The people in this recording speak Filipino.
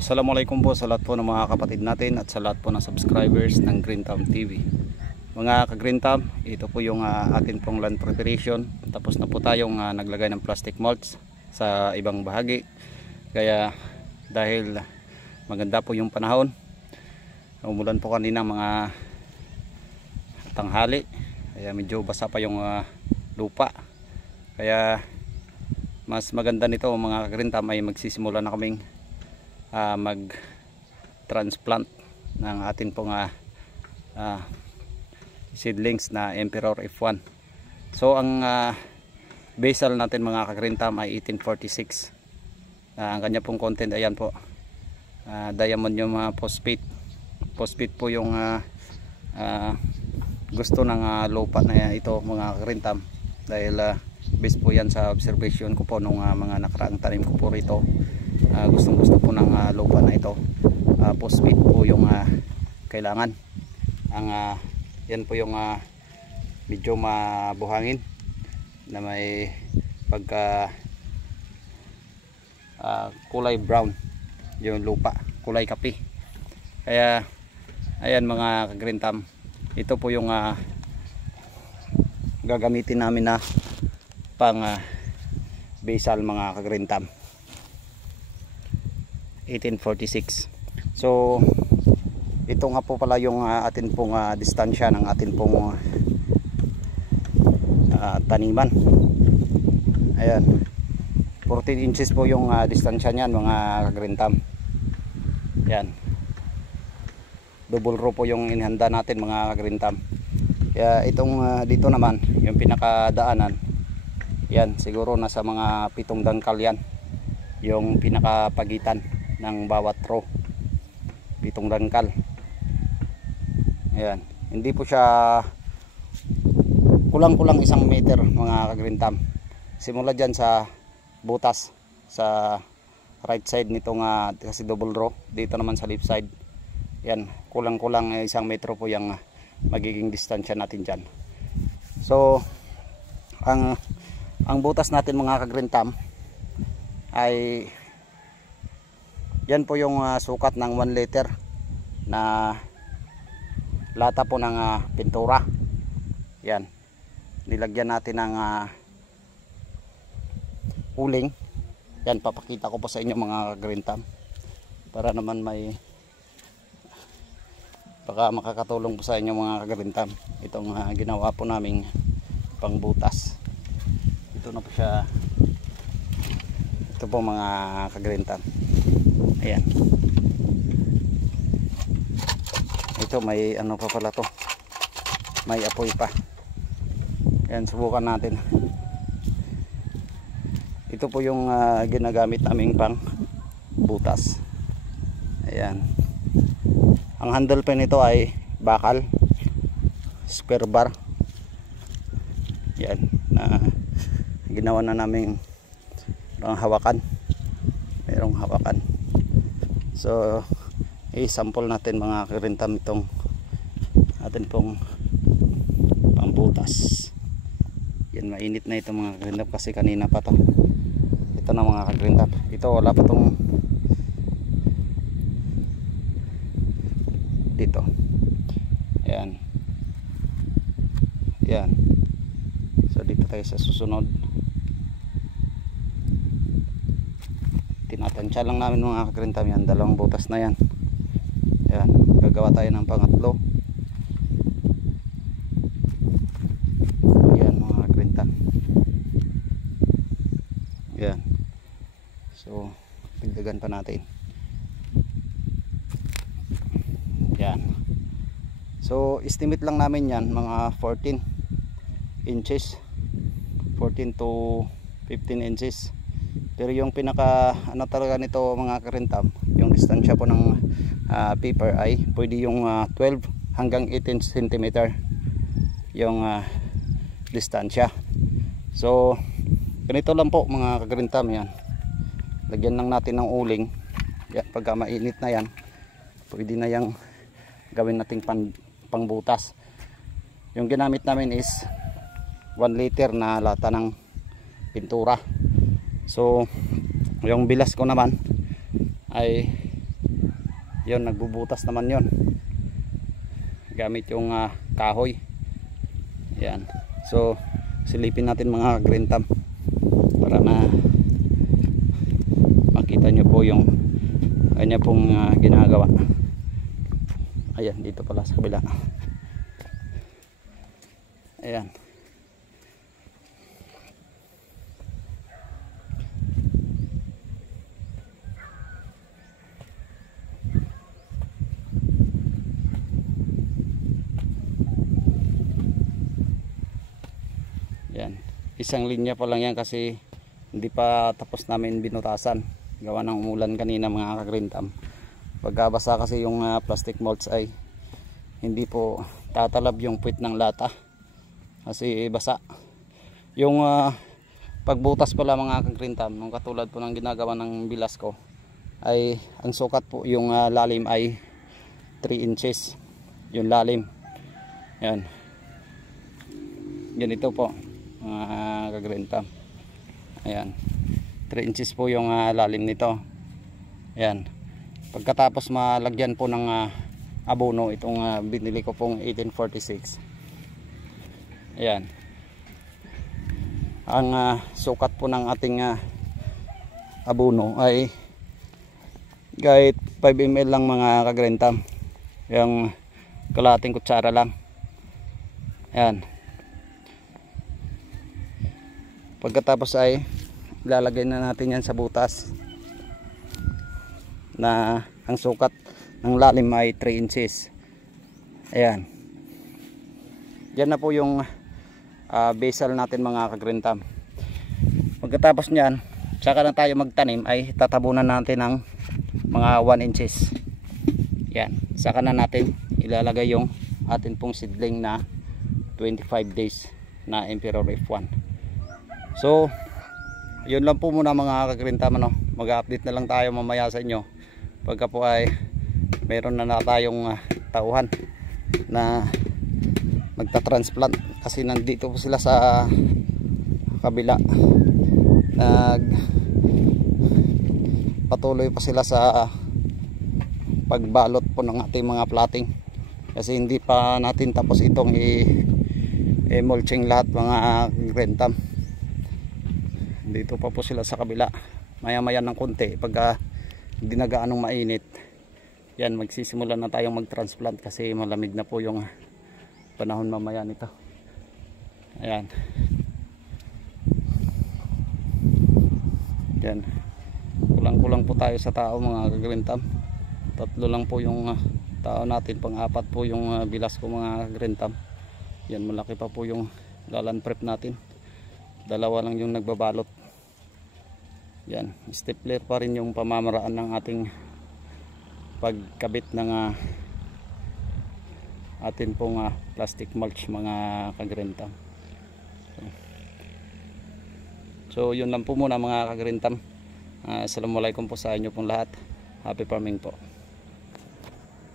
Assalamualaikum po sa lahat po ng mga kapatid natin at sa lahat po ng subscribers ng Green Thumb TV. Mga ka-Green Thumb, ito po yung atin pong land preparation. Tapos na po tayong naglagay ng plastic mulch sa ibang bahagi. Kaya dahil maganda po yung panahon, umulan po kanina mga tanghali. Kaya medyo basa pa yung lupa. Kaya mas maganda nito mga ka-Green Thumb ay magsisimula na kaming mag transplant ng atin pong seedlings na Emperor F1. So ang basal natin mga ka-Green Thumb ay 1846. Ang kanya pong content ayan po, diammonium phosphate. Phosphate po yung gusto ng lupa na ito mga ka-Green Thumb, dahil based po yan sa observation ko po nung mga nakaraang tanim ko po rito. Gustong gusto po ng lupa na ito, phosphate po yung kailangan. Yan po yung medyo mabuhangin na may pagka kulay brown yung lupa, kulay kape. Kaya ayan mga ka-Green Thumb, ito po yung gagamitin namin na pang basal mga ka-Green Thumb 1846. So ito nga po pala yung atin pong distansya ng atin pong taniman. Ayan, 14 inches po yung distansya niyan mga ka-Green Thumb. Yan, double row po yung inihanda natin mga ka-Green Thumb. Kaya itong dito naman yung pinakadaanan, yan siguro nasa mga 7 dangkal yan yung pinakapagitan ng bawat row, 7 dangkal. Ayan, hindi po siya kulang-kulang 1 meter mga ka-Green Thumb. Simula dyan sa butas sa right side nitong kasi double row, dito naman sa left side, yan kulang-kulang 1 metro po yung magiging distansya natin dyan. So ang butas natin mga ka-Green Thumb ay yan po yung sukat ng 1 liter na lata po ng pintura. Yan, nilagyan natin ng uling. Yan, papakita ko po sa inyo mga Green Thumb para naman may baka makakatulong po sa inyo mga Green Thumb itong ginawa po naming pangbutas. Ito na po siya, ito po mga Green Thumb. Ayan, ito may ano pa pala to, may apoy pa. Ayan, subukan natin. Ito po yung ginagamit naming pang butas. Ayan, ang handle pa nito ay bakal, square bar. Yan, na ginawa na namin pang hawakan, mayroong hawakan. So i-sample natin mga Green Thumb itong atin pong pambutas. Yan, mainit na ito mga Green Thumb kasi kanina pa to. Ito na mga Green Thumb, ito wala pa tong dito. Ayan, yan. So dito tayo sa susunod. Tinatansya lang namin mga Green Thumb yan, 2 butas na yan. Ayan, gagawa tayo ng pangatlo. Ayan mga Green Thumb. Ayan, so pagdagan pa natin. Ayan, so estimate lang namin yan mga 14 inches, 14 to 15 inches. Pero yung pinaka ano talaga nito mga Green Thumb, yung distansya po ng paper ay pwede yung 12 hanggang 18 cm yung distansya. So ganito lang po mga Green Thumb. Yan, lagyan lang natin ng uling. Yan, pagka mainit na yan, pwede na yung gawin nating pangbutas. Yung ginamit namin is 1 liter na lata ng pintura. So yung bilas ko naman ay Yun, nagbubutas naman yon gamit yung kahoy. Yan. So silipin natin mga green thumb para na makita nyo po yung kanya pong ginagawa. Ayan, dito pala sa kabila. Ayan. Yan. Isang linya pa lang yan kasi hindi pa tapos namin binutasan. Gawa ng umulan kanina mga ka-green thumb. Pagkabasa kasi yung plastic mulch ay hindi po tatalab yung puwit ng lata kasi basa. Yung pagbutas pala mga ka-green thumb, nung katulad po ng ginagawa ng bilas ko, ay ang sukat po yung lalim ay 3 inches yung lalim. Yan. Ganito po mga ka-green thumb. Ayan, 3 inches po yung lalim nito. Ayan. Pagkatapos malagyan po ng abono itong binili ko pong 1846. Ayan. Ang sukat po ng ating abono ay kahit 5 ml lang mga ka-green thumb. Yung kalahating kutsara lang. Ayan. Pagkatapos ay ilalagay na natin yan sa butas na ang sukat ng lalim ay 3 inches. Ayan. Yan na po yung basil natin mga ka-green thumb. Pagkatapos nyan, saka na tayo magtanim ay tatabunan natin ng mga 1 inches. Yan. Saka na natin ilalagay yung atin pong seedling na 25 days na Emperor F1. So yun lang po muna mga ka-green thumb, ano? Mag-update na lang tayo mamaya sa inyo pagka po ay meron na tayong tauhan na magta-transplant kasi nandito po sila sa kabila, patuloy pa sila sa pagbalot po ng ating mga plating kasi hindi pa natin tapos itong i-mulching lahat mga green thumb. Dito pa po sila sa kabila, maya maya ng konti pagka hindi na gaanong mainit yan, magsisimula na tayong mag-transplant kasi malamig na po yung panahon mamaya nito. Ayan. Yan. Kulang-kulang po tayo sa tao mga ka-green thumb. 3 lang po yung tao natin, pang-4 po yung bilas ko mga green thumb. Yan, malaki pa po yung lalan prep natin. 2 lang yung nagbabalot. Yan, stapler pa rin yung pamamaraan ng ating pagkabit ng atin pong plastic mulch mga ka-green thumb. So yun lang po muna mga ka-green thumb. Assalamualaikum po sa inyo pong lahat. Happy farming po.